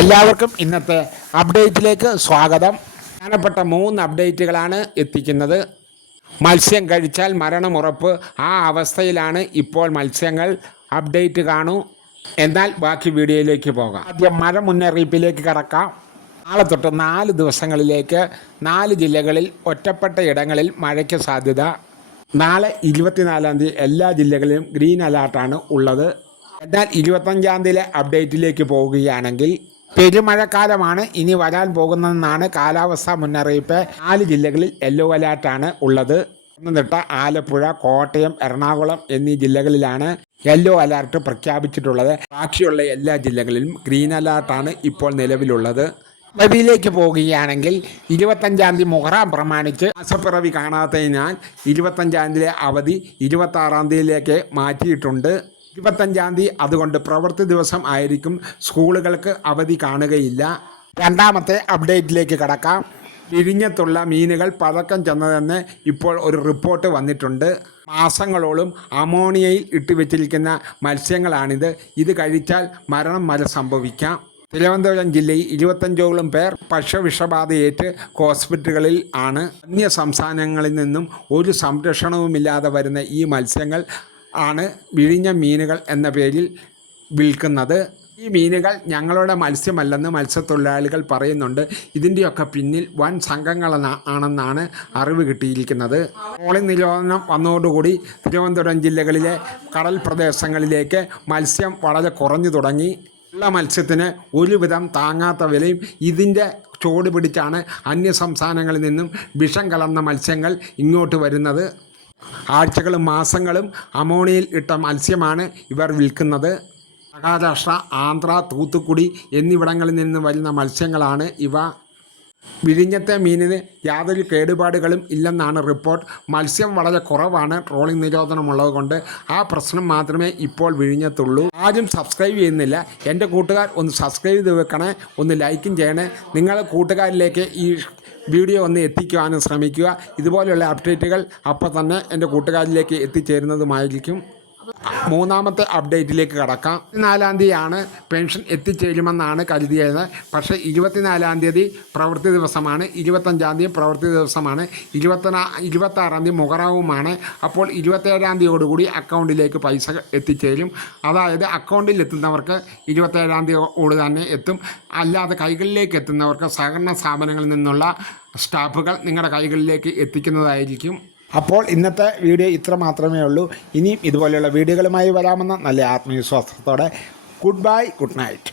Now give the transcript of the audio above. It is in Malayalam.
എല്ലാവർക്കും ഇന്നത്തെ അപ്ഡേറ്റിലേക്ക് സ്വാഗതം. പ്രധാനപ്പെട്ട 3 അപ്ഡേറ്റുകളാണ് എത്തിക്കുന്നത്. മത്സ്യം കഴിച്ചാൽ മരണമുറപ്പ്, ആ അവസ്ഥയിലാണ് ഇപ്പോൾ മത്സ്യങ്ങൾ. അപ്ഡേറ്റ് കാണൂ. എന്നാൽ ബാക്കി വീഡിയോയിലേക്ക് പോകാം. ആദ്യം മഴ മുന്നറിയിപ്പിലേക്ക് കടക്കാം. നാളെ തൊട്ട് 4 ദിവസങ്ങളിലേക്ക് 4 ജില്ലകളിൽ ഒറ്റപ്പെട്ട ഇടങ്ങളിൽ മഴയ്ക്ക് സാധ്യത. നാളെ 24-ാം തീയതി എല്ലാ ജില്ലകളിലും ഗ്രീൻ അലേർട്ടാണ് ഉള്ളത്. എന്നാൽ 25-ാം തീയതിയിലെ അപ്ഡേറ്റിലേക്ക് പോവുകയാണെങ്കിൽ പെരുമഴക്കാലമാണ് ഇനി വരാൻ പോകുന്നതെന്നാണ് കാലാവസ്ഥാ മുന്നറിയിപ്പ്. 4 ജില്ലകളിൽ യെല്ലോ അലേർട്ടാണ് ഉള്ളത്. പത്തനംതിട്ട, ആലപ്പുഴ, കോട്ടയം, എറണാകുളം എന്നീ ജില്ലകളിലാണ് യെല്ലോ അലേർട്ട് പ്രഖ്യാപിച്ചിട്ടുള്ളത്. ബാക്കിയുള്ള എല്ലാ ജില്ലകളിലും ഗ്രീൻ അലേർട്ടാണ് ഇപ്പോൾ നിലവിലുള്ളത്. അവധിയിലേക്ക് പോവുകയാണെങ്കിൽ 25-ാം തീയതി മുഹറം പ്രമാണിച്ച് മാസപ്പിറവി കാണാത്തതിനാൽ 25-ാം തീയതിയിലെ അവധി 26-ാം തീയതിയിലേക്ക് മാറ്റിയിട്ടുണ്ട്. 25-ാം തീയതി അതുകൊണ്ട് പ്രവൃത്തി ദിവസം ആയിരിക്കും. സ്കൂളുകൾക്ക് അവധി കാണുകയില്ല. രണ്ടാമത്തെ അപ്ഡേറ്റിലേക്ക് കടക്കാം. വിഴിഞ്ഞത്തുള്ള മീനുകൾ പഴക്കം ചെന്നതെന്ന് ഇപ്പോൾ ഒരു റിപ്പോർട്ട് വന്നിട്ടുണ്ട്. മാസങ്ങളോളം അമോണിയയിൽ ഇട്ടുവെച്ചിരിക്കുന്ന മത്സ്യങ്ങളാണിത്. ഇത് കഴിച്ചാൽ മരണം വരെ സംഭവിക്കാം. തിരുവനന്തപുരം ജില്ലയിൽ 25ഓളം പേർ ഭക്ഷ്യവിഷബാധയേറ്റ് ഹോസ്പിറ്റലുകളിൽ ആണ്. അന്യ സംസ്ഥാനങ്ങളിൽ നിന്നും ഒരു സംരക്ഷണവുമില്ലാതെ വരുന്ന ഈ മത്സ്യങ്ങൾ ആണ് വിഴിഞ്ഞ മീനുകൾ എന്ന പേരിൽ വിൽക്കുന്നത്. ഈ മീനുകൾ ഞങ്ങളുടെ മത്സ്യമല്ലെന്ന് മത്സ്യത്തൊഴിലാളികൾ പറയുന്നുണ്ട്. ഇതിൻ്റെയൊക്കെ പിന്നിൽ വൻ സംഘങ്ങളാണെന്നാണ് അറിവ് കിട്ടിയിരിക്കുന്നത്. ട്രോളിംഗ് നിരോധനം വന്നതോടുകൂടി തിരുവനന്തപുരം ജില്ലകളിലെ കടൽ പ്രദേശങ്ങളിലേക്ക് മത്സ്യം വളരെ കുറഞ്ഞു തുടങ്ങി. ഉള്ള മത്സ്യത്തിന് ഒരുവിധം താങ്ങാത്ത വിലയും ഇതിൻ്റെ ചോട് പിടിച്ചാണ് അന്യ സംസ്ഥാനങ്ങളിൽ നിന്നും വിഷം കലർന്ന മത്സ്യങ്ങൾ ഇങ്ങോട്ട് വരുന്നത്. ആഴ്ചകളും മാസങ്ങളും അമോണിയയിൽ ഇട്ട മത്സ്യമാണ് ഇവർ വിൽക്കുന്നത്. മഹാരാഷ്ട്ര, ആന്ധ്ര, തൂത്തുക്കുടി എന്നിവിടങ്ങളിൽ നിന്ന് വരുന്ന മത്സ്യങ്ങളാണ് ഇവ. വിഴിഞ്ഞത്തെ മീനിന് യാതൊരു കേടുപാടുകളും ഇല്ലെന്നാണ് റിപ്പോർട്ട്. മത്സ്യം വളരെ കുറവാണ്. ട്രോളിംഗ് നിരോധനമുള്ളത് കൊണ്ട് ആ പ്രശ്നം മാത്രമേ ഇപ്പോൾ വിഴിഞ്ഞത്തുള്ളൂ. ആരും സബ്സ്ക്രൈബ് ചെയ്യുന്നില്ല. എൻ്റെ കൂട്ടുകാർ ഒന്ന് സബ്സ്ക്രൈബ് ചെയ്ത് വെക്കണേ, ഒന്ന് ലൈക്കും ചെയ്യണേ. നിങ്ങളെ കൂട്ടുകാരിലേക്ക് ഈ വീഡിയോ ഒന്ന് എത്തിക്കുവാനും ശ്രമിക്കുക. ഇതുപോലെയുള്ള അപ്ഡേറ്റുകൾ അപ്പോൾ തന്നെ എൻ്റെ കൂട്ടുകാരിലേക്ക് എത്തിച്ചേരുന്നതുമായിരിക്കും. മൂന്നാമത്തെ അപ്ഡേറ്റിലേക്ക് കടക്കാം. 24-ാം തീയതിയാണ് പെൻഷൻ എത്തിച്ചേരുമെന്നാണ് കരുതിയത്. പക്ഷേ 24-ാം തീയതി പ്രവൃത്തി ദിവസമാണ്, 25-ാം തീയതി പ്രവൃത്തി ദിവസമാണ്, 26-ാം തീയതി മുഹറവുമാണ്. അപ്പോൾ 27-ാം തീയതിയോടുകൂടി അക്കൗണ്ടിലേക്ക് പൈസ എത്തിച്ചേരും. അതായത് അക്കൗണ്ടിൽ എത്തുന്നവർക്ക് 27-ാം തീയതിയോട് തന്നെ എത്തും. അല്ലാതെ കൈകളിലേക്ക് എത്തുന്നവർക്ക് സഹകരണ സ്ഥാപനങ്ങളിൽ നിന്നുള്ള സ്റ്റാഫുകൾ നിങ്ങളുടെ കൈകളിലേക്ക് എത്തിക്കുന്നതായിരിക്കും. അപ്പോൾ ഇന്നത്തെ വീഡിയോ ഇത്ര മാത്രമേ ഉള്ളൂ. ഇനിയും ഇതുപോലെയുള്ള വീഡിയോകളുമായി വരാമെന്ന നല്ല ആത്മവിശ്വാസത്തോടെ ഗുഡ് ബൈ, ഗുഡ് നൈറ്റ്.